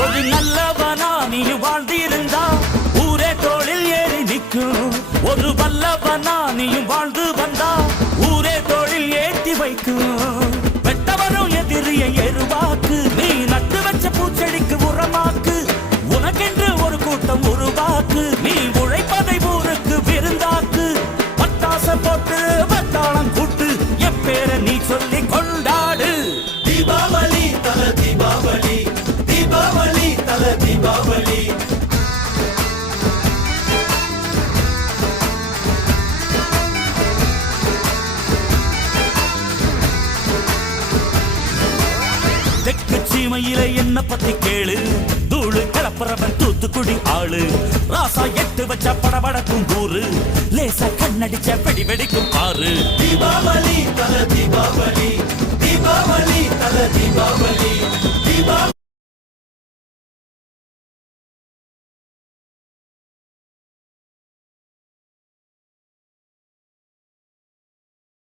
ஒரு நல்லவனா நீ வாழ்ந்திருந்தா ஊரே தோளில் ஏறி நிற்கும். ஒரு வல்லவனா நீயும் வாழ்ந்து வந்தா ஊரே தோளில் ஏற்றி வைக்கும். வெட்டவரும் எதிரியை எருவாக்கு, நீ நட்டு வச்ச பூச்செடிக்கு உரமாக்கு. உனக்கென்று ஒரு கூட்டம் உருவாக்கு, நீ உழைப்பதை ஊருக்கு விருந்தாக்கு. பட்டாச போட்டு பட்டாளம் கூட்டு எப்பேர நீ சொல்லி கொண்டாடு. தீபாவளி தல தீபாவளி, தீபாவளி தல தீபாவளி. தெற்கு சீமையில என்ன பத்தி கேளு, தூளு கிளப்புறவன் தூத்துக்குடி ஆளு. ராசா எட்டு வச்ச படபடக்கும் கூறு, லேசா கண்ணடிச்ச வெடி வெடிக்கும் பாரு. தீபாவளி தல தீபாவளி, தீபாவளி தல தீபாவளி, தீபாவளி.